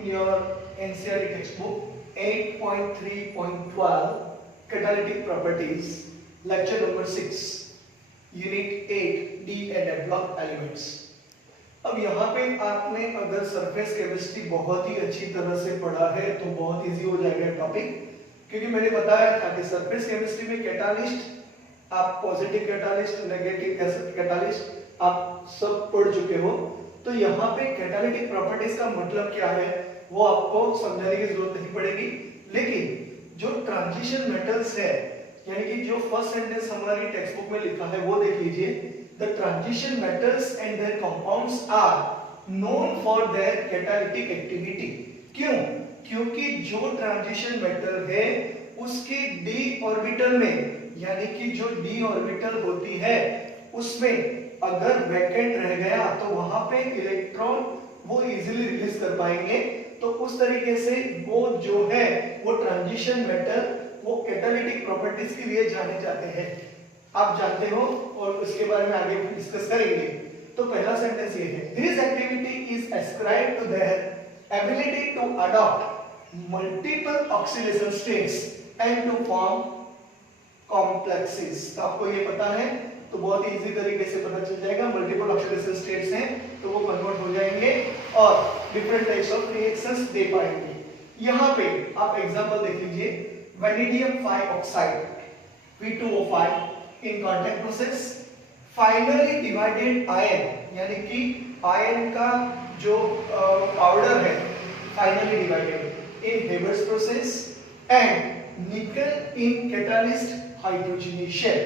in your NCERT textbook 8.3.12 catalytic properties, lecture number 6, unit 8 D and developed elements। अब यहाँ पे आपने अगर सरफेस केमिस्ट्री बहुत ही अच्छी तरह से पढ़ा है तो बहुत इजी हो जाएगा टॉपिक, क्योंकि मैंने बताया था कि सरफेस केमिस्ट्री में कैटालिस्ट, आप पॉजिटिव कैटालिस्ट, नेगेटिव कैटालिस्ट आप सब पढ़ चुके हो। तो यहाँ पे कैटालिटिक प्रॉपर्टीज का मतलब क्या है वो आपको समझाने की जरूरत नहीं पड़ेगी, लेकिन जो ट्रांजिशन मेटल्स है, यानी कि जो फर्स्ट सेंटेंस हमारी टेक्स्ट बुक में लिखा है वो देख लीजिए। The transition metals and their compounds are known for their catalytic activity। क्यों? क्योंकि जो ट्रांजिशन मेटल है उसके d ऑर्बिटल में, यानी कि जो d ऑर्बिटल होती है उसमें अगर वैकेंट रह गया तो वहां पे इलेक्ट्रॉन वो इजीली रिलीज कर पाएंगे। तो उस तरीके से वो जो है वो ट्रांजिशन मेटल वो कैटालिटिक प्रॉपर्टीज के लिए जाने जाते हैं, आप जानते हो, और उसके बारे में आगे डिस्कस करेंगे। तो पहला सेंटेंस ये है, this activity is ascribed to their ability to adopt multiple oxidation states and to form complexes। तो आपको ये पता है तो बहुत इजी तरीके से पता चल जाएगा, मल्टीपल ऑक्सीडेशन स्टेट्स हैं तो वो कन्वर्ट हो जाएंगे और डिफरेंट टाइप्स ऑफ रिएक्शंस दे पाएंगे। यहाँ पे आप एग्जांपल देख लीजिए, vanadium 5 oxide V2O5 in contact process finally divided iron, यानी कि आयन का जो पाउडर है finally divided in Haber's process and nickel in catalyst hydrogenation,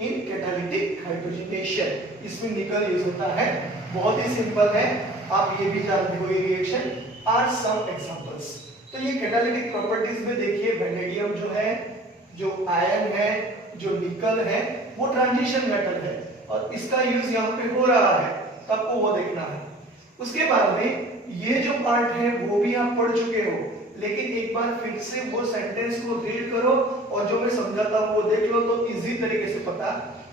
in catalytic hydrogenation। इसमें निकल यूज होता है, बहुत ही सिंपल है, आप ये भी जानते हो। ये रिएक्शन आर सम एग्जांपल्स। तो ये कैटालिटिक प्रॉपर्टीज में देखिए, वैनेडियम जो है, जो आयन है, जो निकल है, वो ट्रांजिशन मेटल है और इसका यूज यहाँ पे हो रहा है, तो आपको वो देखना है। उसके बाद में ये जो पार्ट है वो भी आप पढ़ चुके हो, लेकिन एक बार फिर से वो सेंटेंस को रीड करो और जो मैं समझाता हूँ वो देख लो तो इजी तरीके से पता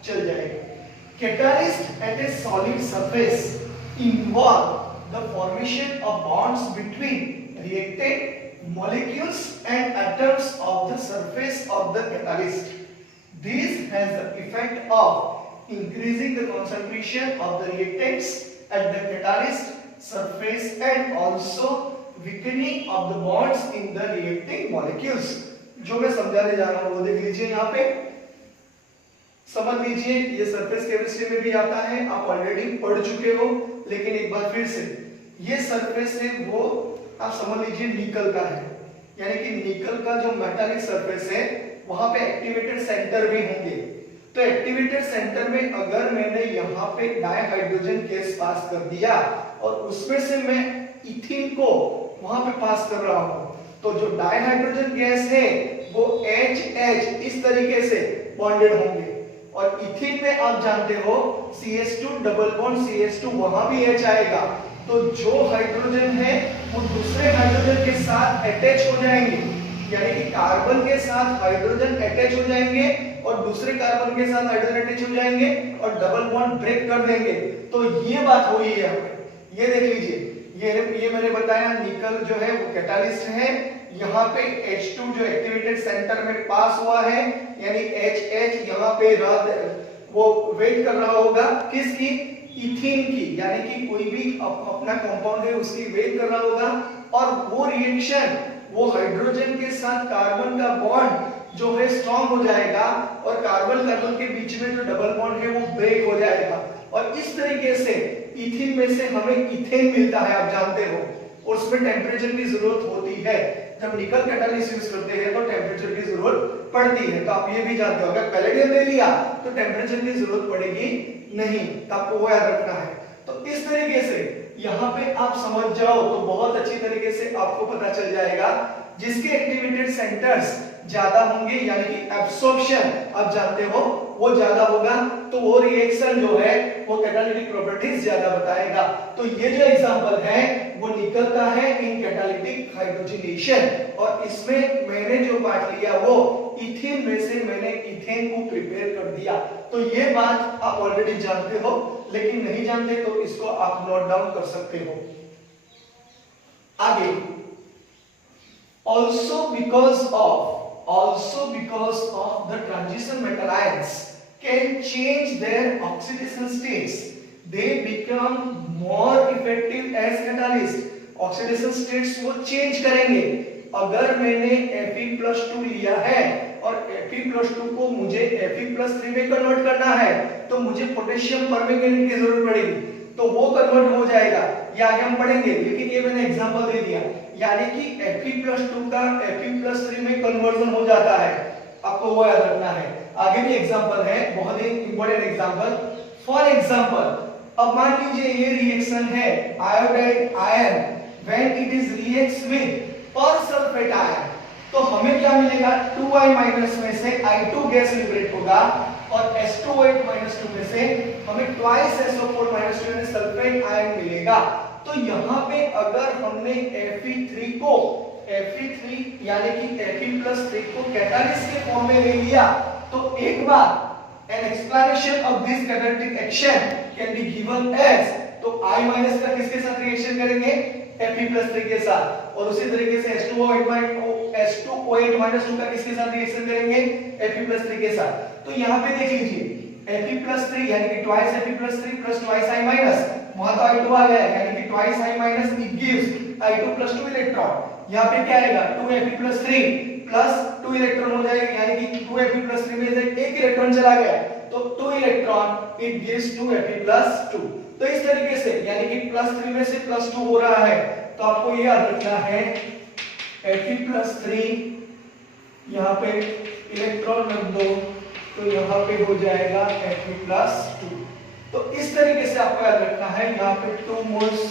चल जाएगा। Catalyst at a solid surface involve the formation of bonds between reactant molecules and atoms of the surface of the catalyst। This has the effect of increasing the concentration of the reactants at the catalyst surface and also weakening of the bonds in the reacting molecules। जो मैं समझाने जा रहा हूं वो देख लीजिए, यहाँ पे समझ लीजिए। ये सरफेस केमिस्ट्री में भी आता है, आप ऑलरेडी पढ़ चुके हो, लेकिन एक बार फिर से ये सरफेस है वो आप समझ लीजिए निकल का है, यानी कि निकल का जो मेटालिक सरफेस है वहां पे एक्टिवेटेड सेंटर भी होंगे। तो एक्टिवेटेड सेंटर में अगर मैंने यहाँ पे डाइहाइड्रोजन गैस पास कर दिया और उसमें से मैं इथीन को वहां पे पास कर रहा हूं, तो जो डाइहाइड्रोजन गैस है वो HH इस तरीके से बॉन्डेड होंगे और इथीन में आप जानते हो CH2 डबल बॉन्ड CH2 वहां भी H आएगा, तो जो हाइड्रोजन है वो दूसरे हाइड्रोजन के साथ अटैच हो जाएंगे, यानी कि कार्बन के साथ हाइड्रोजन अटैच हो जाएंगे और दूसरे कार्बन के साथ हाइड्रोजन अटैच हो जाएंगे और डबल बॉन्ड ब्रेक कर देंगे। तो ये बात हुई है यहाँ पे, ये देख लीजिए, ये मैंने बताया निकल जो है वो कैटालिस्ट है। यहाँ पे H2 जो एक्टिवेटेड सेंटर में पास हुआ है, यानी HH यहाँ पे वो वेट कर रहा होगा किसकी, इथीन की, यानी कि कोई भी अपना कंपाउंड है उसकी वेट कर रहा होगा और वो रिएक्शन वो हाइड्रोजन के साथ कार्बन का बॉन्ड जो है स्ट्रांग हो जाएगा और कार्बन कार्बन के बीच में जो डबल बॉन्ड है वो ब्रेक हो जाएगा और इस तरीके से इथीन में से हमें इथेन मिलता है, आप जानते हो, और उसमें टेम्परेचर की जरूरत होती है। जब निकल कैटालिस्ट यूज करते हैं तो टेम्परेचर की जरूरत पड़ती है, तो आप ये भी जानते हो, अगर पैलेडियम ले लिया तो टेम्परेचर की जरूरत पड़ेगी नहीं, तो आपको वो याद रखना है। तो इस तरीके से यहाँ पे आप समझ जाओ तो बहुत अच्छी तरीके से आपको पता चल जाएगा, जिसके एक्टिवेटेड सेंटर्स ज्यादा होंगे यानी कि एब्सॉर्प्शन आप जानते हो वो ज्यादा होगा, तो वो रिएक्शन जो है वो कैटालिटिक प्रॉपर्टीज ज्यादा बताएगा। तो ये जो एग्जांपल है वो निकल का है इन कैटालिटिक हाइड्रोजनेशन, और इसमें मैंने जो पार्ट लिया वो इथेन में से मैंने इथेन को प्रिपेयर कर दिया। तो ये बात आप ऑलरेडी जानते हो, लेकिन नहीं जानते तो इसको आप नोट डाउन कर सकते हो। आगे Also because of the transition metal ions can change their oxidation states. They become more effective as catalyst. Oxidation states वो चेंज करेंगे. अगर मैंने Fe+2 लिया है और Fe+2 को मुझे Fe+3 में कन्वर्ट करना है तो मुझे पोटेशियम परमैंगनेट की जरूरत पड़ेगी, तो वो कन्वर्ट हो जाएगा. ये आगे हम पढ़ेंगे, लेकिन ये मैंने एग्जांपल दे दिया. यानी कि Fe+2 का Fe+3 में कन्वर्जन हो जाता है, आपको वो याद रखना है. आगे भी एग्जांपल है, बहुत ही इंपॉर्टेंट एग्जांपल. फॉर एग्जांपल, अब मान लीजिए ये रिएक्शन है iodide ion when it is reacts with persulphate ion, तो हमें क्या मिलेगा? 2i माइनस में से I2 गैस लिबरेट होगा और S2O8 माइनस 2 में से हमें ट्वाइस SO4 माइनस 2 यानी सल्फेट आयन मिलेगा. तो यहाँ पे अगर हमने Fe3 यानी कि Fe+3 को कैटालिस्ट के फॉर्म में ले लिया तो एक बार an explanation of this catalytic action can be given as, तो I माइनस का किसके साथ रिएक्शन करेंगे? Fe+3 के साथ. और उसी तरीके से S2O8 माइनस 2 का किसके साथ रिएक्शन करेंगे? Fe+3 के साथ. तो यहाँ पे देख लीजिए Fe+3 यानी कि twice Fe+3 plus twice I minus, वहां तो I2 आ गया यानी कि twice I minus it gives I2+2 electron. यहाँ पे क्या आएगा? 2Fe+3 प्लस 2 इलेक्ट्रॉन हो जाएगा यानी कि 2Fe+3 में से एक इलेक्ट्रॉन चला गया तो 2 इलेक्ट्रॉन इट गिव्स 2Fe+2. तो इस तरीके से यानी कि +3 में से +2 हो रहा है, तो आपको ये याद रखना है Fe+3 यहाँ पे इलेक्ट्रॉन रख दो तो यहाँ पे हो जाएगा Fe+2. तो इस तरीके से आपको याद रखना है. यहाँ पे 2 मोल्स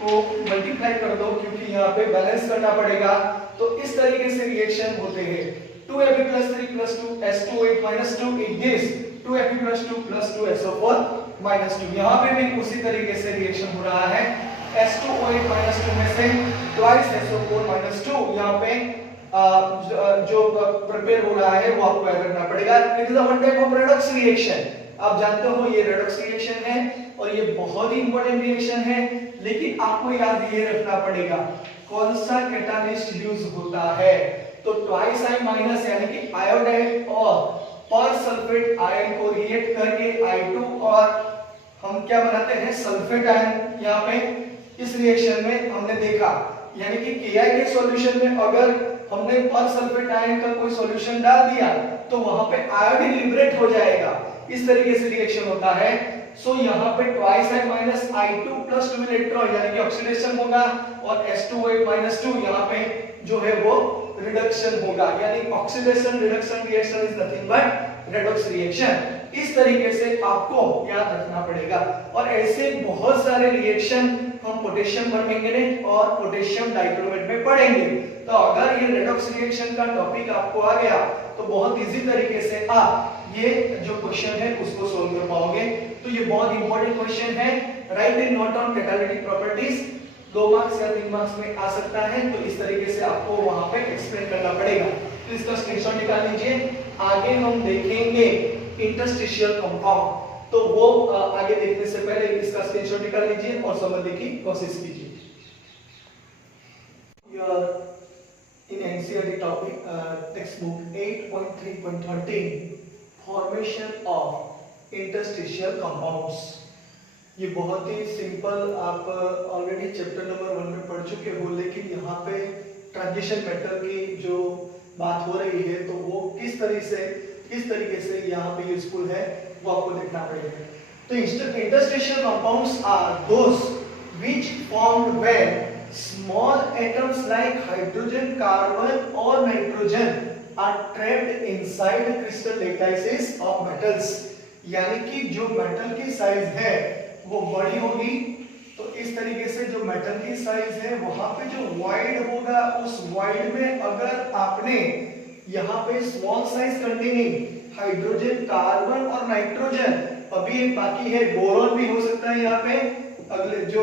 को मल्टीप्लाई कर दो क्योंकि यहाँ पे बैलेंस करना पड़ेगा. तो इस तरीके से रिएक्शन होते हैं. 2Fe+3 + 2 S2O8 - 2 it gives 2Fe+2 + 2 SO4 - 2. यहाँ पे भी उसी तरीके से रिएक्शन हो रहा है. S2O8 - 2 में से ट्वाइस SO4 - 2 यहाँ पे जो प्रिपेयर हो रहा है वो आपको याद रखना पड़ेगा. It is one type of redox reaction. आप जानते हो ये रेडॉक्स रिएक्शन है और ये बहुत ही इंपॉर्टेंट रिएक्शन है, लेकिन आपको याद ये रखना पड़ेगा कौन सा कैटालिस्ट यूज होता है. तो ट्वाइस I माइनस यानी कि आयोडाइड और परसल्फेट आयन को रिएक्ट करके I2 और हम क्या बनाते हैं? Sulphate ion. यहाँ पे इस रिएक्शन में हमने देखा यानी कि Ki के सॉल्यूशन में अगर हमने परसल्फेट आयन का कोई सॉल्यूशन डाल दिया तो वहां पे आयोडीन लिबरेट हो जाएगा. इस तरीके से रिएक्शन होता है. सो यहाँ पे twice I minus I2 plus 2 electron यानी कि ऑक्सीडेशन होगा और S2O8 माइनस 2 यहाँ पे जो है वो रिडक्शन होगा. यानी oxidation reduction reaction is nothing but redox reaction. इस तरीके से आपको याद रखना पड़ेगा. और ऐसे बहुत सारे रिएक्शन हम पोटेशियम परमैंगनेट और पोटेशियम डाइक्रोमेट में पढ़ेंगे. तो अगर ये रेडॉक्स रिएक्शन का टॉपिक आपको आ गया तो बहुत इजी तरीके से आप ये जो क्वेश्चन है उसको सोल्व कर पाओगे. तो ये बहुत इंपॉर्टेंट क्वेश्चन है. Right in note on catalytic properties. 2 marks या 3 मार्क्स में आ सकता है. तो इस तरीके से आपको वहां पे एक्सप्लेन करना पड़ेगा. तो इसका स्क्रीनशॉट निकाल लीजिए. आगे हम देखेंगे इंटरस्टिशियल कंपाउंड. तो वो आगे देखने से पहले इसका स्क्रीनशॉट निकाल लीजिए और समझने की कोशिश कीजिए. In NCERT topic textbook 8.3.13 formation of interstitial compounds. ये बहुत ही सिंपल, आप ऑलरेडी चैप्टर नंबर 1 में पढ़ चुके हो, लेकिन यहाँ पे ट्रांजिशन मेटल की जो बात हो रही है तो वो किस तरीके से यहाँ पे यूजफुल है वो आपको देखना पड़ेगा. तो interstitial compounds are those which formed when small atoms like hydrogen, carbon or nitrogen are trapped inside the crystal lattices of metals. यानी कि जो मेटल की साइज है वो बड़ी होगी. तो इस तरीके से जो मेटल की साइज है वहां पे जो वॉइड होगा उस वॉइड में अगर आपने यहाँ पे small size containing hydrogen, carbon और नाइट्रोजन, अभी एक बाकी है बोरॉन भी हो सकता है. यहाँ पे अगले जो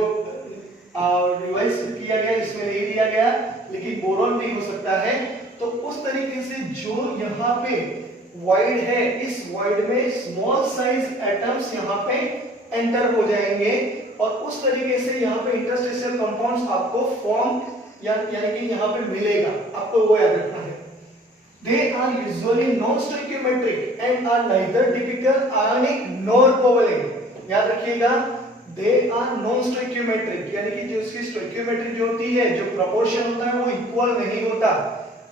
रिवाइज किया गया इसमें नहीं दिया गया, लेकिन बोरॉन भी हो सकता है. तो उस तरीके से जो यहाँ पे वॉइड है इस वॉइड में स्मॉल साइज एटम्स यहाँ पे एंटर हो जाएंगे और उस तरीके से यहाँ पे इंटरस्टिशियल कंपाउंड्स आपको फॉर्म यानी कि यहाँ पे मिलेगा, आपको वो याद रखना है। They are usually non-stoichiometric and are neither typical ionic nor covalent. याद रखिएगा, they are non-stoichiometric, यानी कि जो इसकी स्टोइकियोमेट्री जो होती है, जो प्रोपोर्शन होता है वो इक्वल नहीं होता,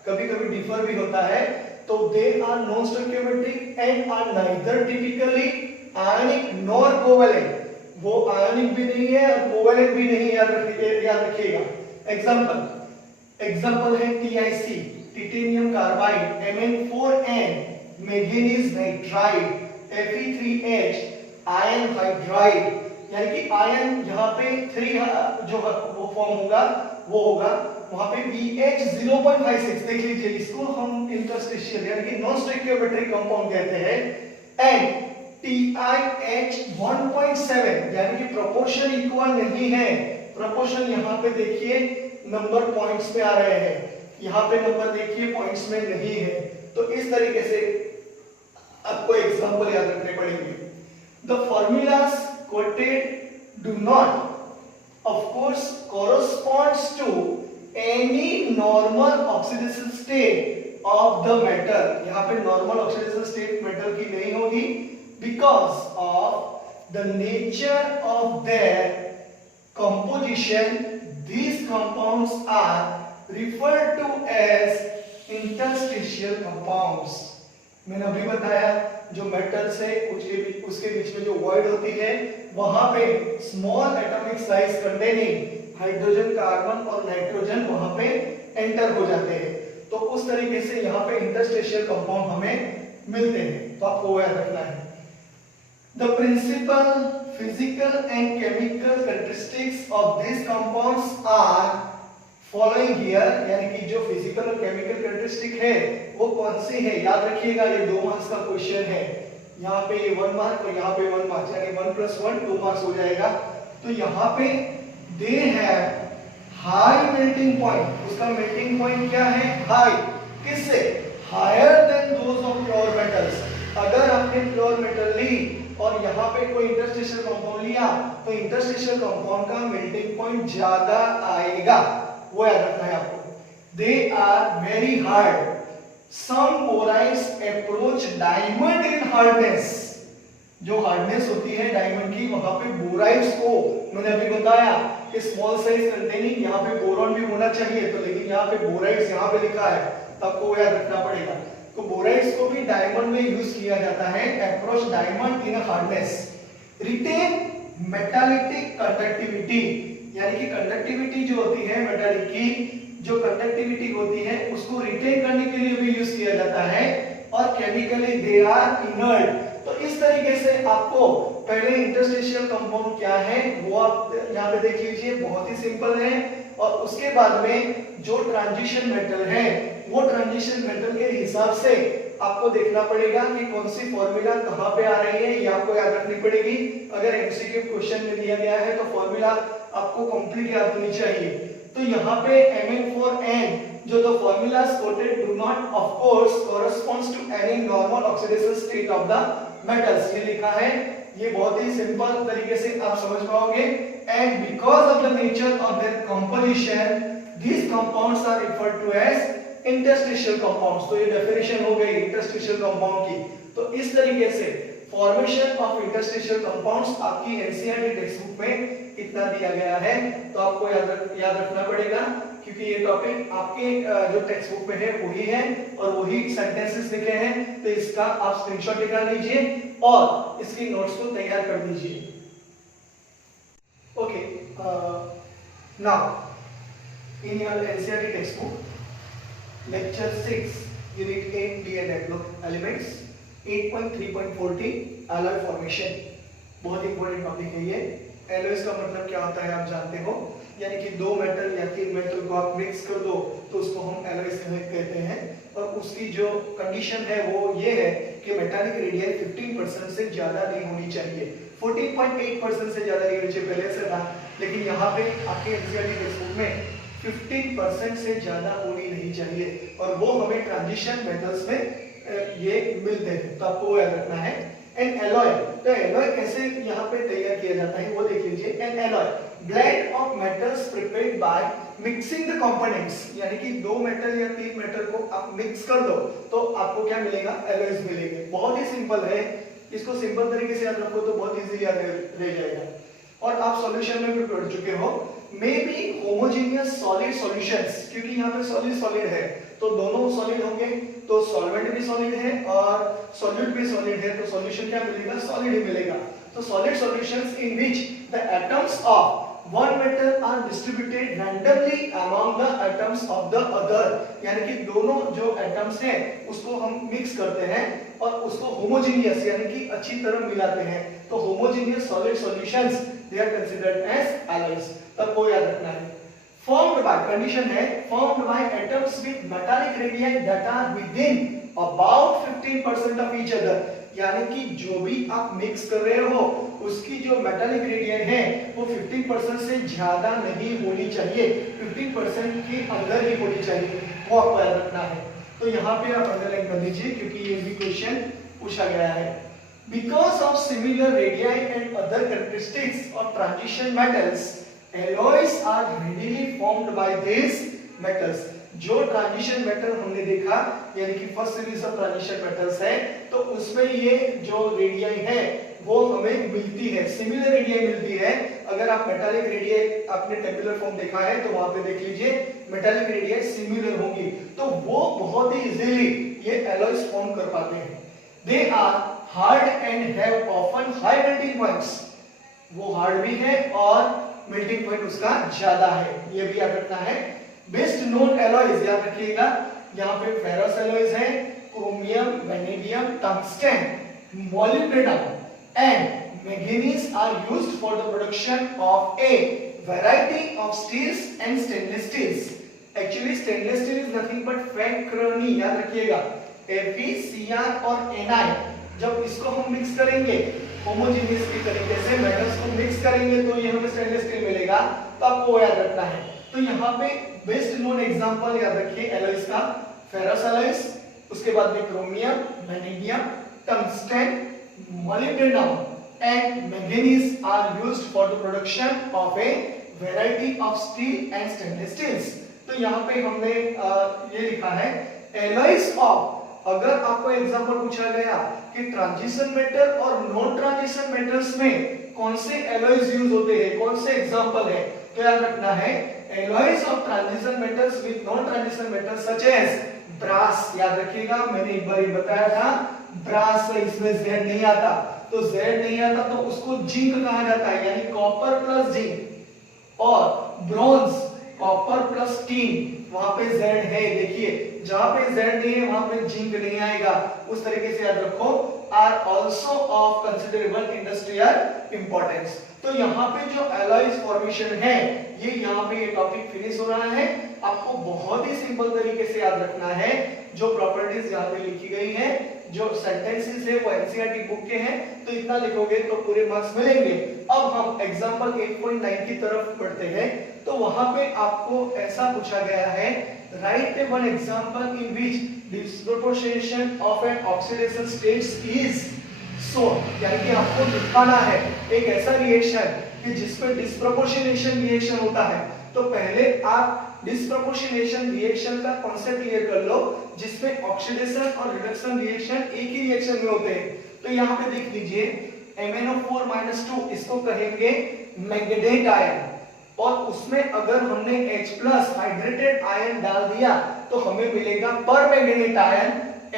कभी-कभी डिफर भी होता है। तो they are non-stoichiometric and are neither typically ionic nor covalent. वो आयनिक भी नहीं है और कोवेलेंट भी नहीं, याद रखिएगा। एग्जांपल है TiC, titanium carbide, Mn4n, manganese nitride, Fe3H, ion hydride, यानी कि आयन यहाँ पे 3 जो वो फॉर्म होगा वो होगा वहां पे BH 0.56, देख लीजिए, इसको हम इंटरस्टिशियल यानी कि नॉन स्टोइकियोमेट्रिक कंपाउंड कहते हैं। एंड TiH 1.7, यानी कि प्रोपोर्शन इक्वल नहीं है। प्रोपोर्शन यहाँ पे देखिए नंबर पॉइंट्स पे आ रहे हैं, यहाँ पे नंबर देखिए पॉइंट्स में नहीं है। तो इस तरीके से आपको एग्जांपल याद रखने पड़ेंगे। The formulas quoted do not of course corresponds to any normal oxidation state of the metal. यहाँ पे normal oxidation state metal की नहीं होगी because of the nature of their composition. These compounds are referred to as interstitial compounds. मैंने अभी बताया जो metals है उसके बीच में जो वॉइड होती है वहां पे small atomic size containing hydrogen, carbon और नाइट्रोजन वहां पे एंटर हो जाते हैं। तो उस तरीके से यहाँ पे इंटरस्टिशियल कंपाउंड हमें मिलते हैं, तो आपको याद रखना है। The principal physical and chemical characteristics of these compounds are following here, यानी कि जो फिजिकल और केमिकल कैरेक्टरिस्टिक है वो कौन सी है, याद रखिएगा। ये 2 मार्क्स का क्वेश्चन है, यहाँ पे ये 1 मार्क और यहाँ पे 1 मार्क, यानी 1 + 1 2 मार्क्स हो जाएगा। तो यहाँ पे they have high melting point, उसका मेल्टिंग पॉइंट क्या है, हाई, किससे, higher than those of pure metals. अगर आपने प्योर मेटल ली और यहाँ पे कोई इंटरस्टिशियल कंपाउंड लिया तो इंटरस्टिशियल कंपाउंड का मेल्टिंग पॉइंट ज्यादा आएगा, वो याद रखना है आपको। They are very hard. Some borides approach diamond in hardness. जो हार्डनेस होती है डायमंड की, वहां पे बोराइड्स को मैंने अभी बताया कि स्मॉल साइज कंटेनिंग, यहाँ पे बोरॉन भी होना चाहिए, तो लेकिन यहाँ पे बोराइड्स यहाँ पे लिखा है, आपको याद रखना पड़ेगा। तो बोराइड्स को भी डायमंड में यूज किया जाता है, approach diamond in hardness. Retain metallic conductivity, यानी कि कंडक्टिविटी जो होती है मेटालिक की, जो कंडक्टिविटी होती है उसको रिटेन करने के लिए भी यूज किया जाता है। और केमिकली दे आर इनर्ट। तो इस तरीके से आपको पहले इंटरस्टिशियल कंपाउंड क्या है वो आप यहाँ पे देख लीजिए, बहुत ही सिंपल है। और उसके बाद में जो ट्रांजिशन मेटल है वो ट्रांजिशन मेटल के हिसाब से आपको देखना पड़ेगा कि कौन सी फॉर्मूला कहाँ पे आ रही है, ये आपको याद रखनी पड़ेगी। अगर एमसीक्यू क्वेश्चन में दिया गया है तो फॉर्मूला आपको कंप्लीट याद होनी चाहिए। तो यहाँ पे Mn4n जो the formulas quoted do not of course corresponds to any normal oxidation state of the metals, ये लिखा है, ये बहुत ही सिंपल तरीके से आप समझ पाओगे। And because of the nature of their composition these compounds are referred to as interstitial compounds। तो ये डेफिनेशन हो गई इंटरस्टिशियल कंपाउंड की। तो इस तरीके से फॉर्मेशन ऑफ इंटरस्टिशियल कंपाउंड्स आपकी एनसीईआरटी टेक्स्ट बुक में इतना दिया गया है, तो आपको याद रखना पड़ेगा क्योंकि ये टॉपिक आपके जो टेक्स्ट बुक में है वही है और वही सेंटेंसेस लिखे हैं। तो इसका आप स्क्रीनशॉट निकाल लीजिए और इसकी नोट्स को तैयार कर दीजिए। Okay, now in your NCERT text book lecture 6 unit 8 D and block elements 8.3.40 alloy formation, बहुत इंपॉर्टेंट टॉपिक है ये। एलॉयज का मतलब क्या होता है आप जानते हो, यानी कि 2 मेटल या 3 मेटल को आप मिक्स कर दो तो उसको हम एलॉयज कहते हैं। और उसकी जो कंडीशन है वो ये है कि मेटालिक रेडियस 15% से ज्यादा नहीं होनी चाहिए, 14.8% से ज्यादा नहीं होनी चाहिए, पहले से था, लेकिन यहाँ पे आपके एनसीईआरटी टेक्स्ट बुक में 15% से ज्यादा होनी नहीं चाहिए। और वो हमें ट्रांजिशन मेटल्स में ये मिलते हैं, तो आपको याद रखना है। एन एलॉय, तो एलॉय कैसे यहाँ पे तैयार किया जाता है वो देख लीजिए। N alloy blend of metals prepared by mixing the components, यानी कि 2 मेटल या 3 मेटल को आप मिक्स कर दो तो आपको क्या मिलेगा, एलॉयज मिलेंगे। बहुत ही सिंपल है, इसको सिंपल तरीके से याद रखो तो बहुत इजीली याद रह जाएगा। और आप सॉल्यूशन में भी पढ़ चुके हो, may be homogeneous solid solutions, क्योंकि यहाँ पे सॉलिड सॉलिड है तो दोनों सॉलिड होंगे, तो सॉल्वेंट भी सॉलिड है और सॉल्यूट भी सॉलिड है, तो सॉल्यूशन क्या मिलेगा, सॉलिड ही मिलेगा। तो solid solutions in which the atoms of one metal are distributed randomly among the atoms of the other, यानी कि दोनों जो एटम्स हैं उसको हम मिक्स करते हैं और उसको होमोजेनियस यानी कि अच्छी तरह मिलाते हैं, तो homogeneous solid solutions they are considered as alloys. तब को याद रखना है। formed by, कंडीशन है formed by atoms with metallic radii that are within about 15% of each other, यानी कि जो भी आप मिक्स कर रहे हो उसकी जो मेटालिक रेडियन है वो 15% से ज्यादा नहीं होनी चाहिए, 15% के अंदर ही होनी चाहिए, वो आपको याद रखना है। तो यहाँ पे आप अंडरलाइन कर लीजिए क्योंकि ये भी क्वेश्चन पूछा गया है। Because of similar radii and other characteristics of transition metals, alloys are readily formed by this metals. जो ट्रांजिशन मेटल हमने देखा यानी कि first series of transition metals है, तो उसमें ये जो रेडियाई है वो हमें मिलती है, सिमिलर रेडियाई मिलती है। अगर आप मेटालिक रेडियाई आपने टेबुलर फॉर्म देखा है तो वहां पे देख लीजिए मेटालिक रेडियाई सिमिलर होंगी, तो वो बहुत ही इजीली ये एलॉयज फॉर्म कर पाते हैं। They are hard and have often high melting points, वो हार्ड भी है और मेल्टिंग पॉइंट उसका ज्यादा है, ये भी याद रखना है। बेस्ट नोन एलॉयज याद रखिएगा, यहाँ पे फेरस एलॉयज है, chromium, vanadium, tungsten, molybdenum and manganese are used for the production of a variety of steels and stainless steels. Actually stainless steel is nothing but fat crony, याद रखिएगा, FeCr और Ni जब इसको हम mix करेंगे homogeneous की तरीके से मेटल्स को मिक्स करेंगे तो ये हमें स्टेनलेस स्टील मिलेगा, तो आपको याद रखना है। तो यहाँ पे बेस्ट नोन एग्जांपल याद रखिए एलॉयज का, फेरस एलॉयज, उसके बाद में chromium, vanadium, tungsten, molybdenum and manganese are used for the production of a variety of steel and stainless steels। तो यहाँ पे हमने ये लिखा है alloys of, अगर आपको एग्जांपल पूछा गया कि ट्रांजिशन मेटल और नॉन ट्रांजिशन मेटल्स में कौन से एलॉयज यूज होते हैं, कौन से एग्जांपल है, तो याद रखना है alloys of transition metals with non transition metals such as brass, याद रखिएगा मैंने एक बार बताया था ब्रास इसमें Z नहीं आता, तो Z नहीं आता तो उसको जिंक कहा जाता है, यानी कॉपर प्लस जिंक। और ब्रॉन्ज कॉपर प्लस टीन, वहां पे Z है, देखिए जहां पे Z नहीं है वहां पे जिंक नहीं आएगा, उस तरीके से याद रखो। Are also of considerable industrial importance. तो यहाँ पे जो एलॉयज फॉर्मेशन है ये यहाँ पे ये टॉपिक फिनिश हो रहा है। आपको बहुत ही सिंपल तरीके से याद रखना है जो प्रॉपर्टीज यहाँ पे लिखी गई है, जो सेंटेंसेस है वो एनसीईआरटी बुक के हैं, तो इतना लिखोगे तो पूरे मार्क्स मिलेंगे। अब हम एग्जांपल 8.9 की तरफ बढ़ते हैं, तो वहां पे आपको ऐसा पूछा गया है, right one example in which disproportionation of an oxidation states is so, यानी कि आपको दिखाना है एक ऐसा रिएक्शन कि जिसमें डिस्प्रोपोर्शनेशन रिएक्शन होता है। तो पहले आप डिस्प्रोपोर्शनेशन रिएक्शन का कांसेप्ट क्लियर कर लो, जिसमें ऑक्सीडेशन और रिडक्शन रिएक्शन एक ही रिएक्शन में होते हैं। तो यहाँ पे देख लीजिए MnO4-2 इसको कहेंगे मैंगनेट आयन, और उसमें अगर हमने H+ हाइड्रेटेड आयन डाल दिया तो हमें मिलेगा पर manganate ion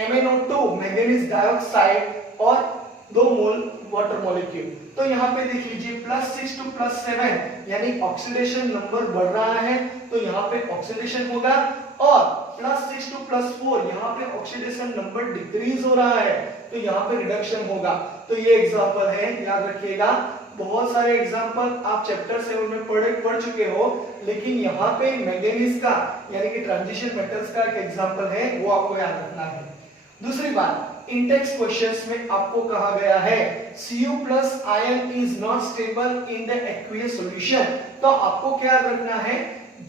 MnO2 manganese dioxide और 2 मोल वाटर मॉलिक्यूल। तो यहाँ पे देख लीजिए +6 to +7 यानी ऑक्सीडेशन नंबर बढ़ रहा है, तो यहाँ पे ऑक्सीडेशन होगा, और +6 to +4 यहाँ पे ऑक्सीडेशन नंबर डिक्रीज हो रहा है, तो यहाँ पे रिडक्शन होगा। तो ये एग्जांपल है, याद रखिएगा। बहुत सारे एग्जांपल आप चैप्टर 7 में पढ़ चुके हो, लेकिन यहाँ पे मैंगनीज का यानी कि ट्रांजिशन मेटल्स का एक एग्जांपल है, वो आपको याद रखना है। दूसरी बात, इन टेक्स्ट क्वेश्चंस में आपको कहा गया है Cu+ ion is not stable in the aqueous solution. तो आपको क्या रखना है,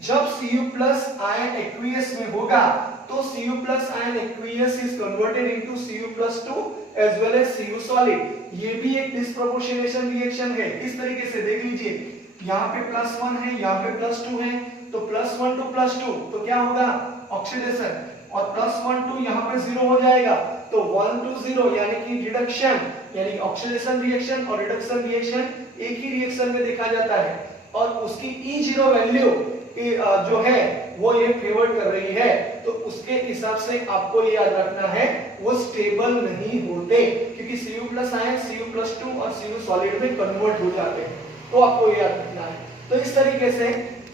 जब Cu+ आयन एक्वियस में होगा तो Cu+ ion aqueous is converted into Cu+2 as well as Cu solid. ये भी एक डिस्प्रोपोर्शनेशन रिएक्शन है। इस तरीके से देख लीजिए, यहाँ पे +1 है, यहाँ पे +2 है, तो +1 to +2 तो क्या होगा ऑक्सीडेशन, और +1 2 यहाँ पे 0 हो जाएगा, तो 1 to 0 यानी कि रिडक्शन, यानी ऑक्सीडेशन रिएक्शन और रिडक्शन रिएक्शन एक ही रिएक्शन में देखा जाता है, और उसकी E0 वैल्यू जो है वो ये फेवर कर रही है, तो उसके हिसाब से आपको ये याद रखना है वो स्टेबल नहीं होते, क्योंकि Cu+ आयन Cu+2 और Cu सॉलिड में कन्वर्ट हो जाते हैं, तो आपको ये याद रखना है। तो इस तरीके से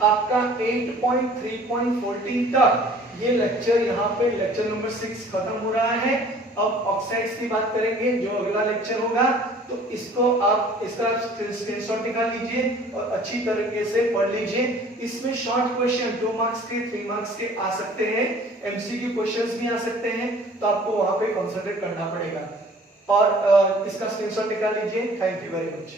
आपका 8.3.14 तक ये लेक्चर यहाँ पे लेक्चर नंबर 6 खत्म हो रहा है। अब ऑक्साइड्स की बात करेंगे जो अगला लेक्चर होगा, तो इसको आप इसका स्क्रीनशॉट निकाल लीजिए और अच्छी तरीके से पढ़ लीजिए। इसमें शॉर्ट क्वेश्चन 2 मार्क्स के 3 मार्क्स के आ सकते हैं, एमसीक्यू क्वेश्चंस भी आ सकते हैं, तो आपको वहां पे कंसंट्रेट करना पड़ेगा, और इसका स्क्रीनशॉट निकाल लीजिए। Thank you very much.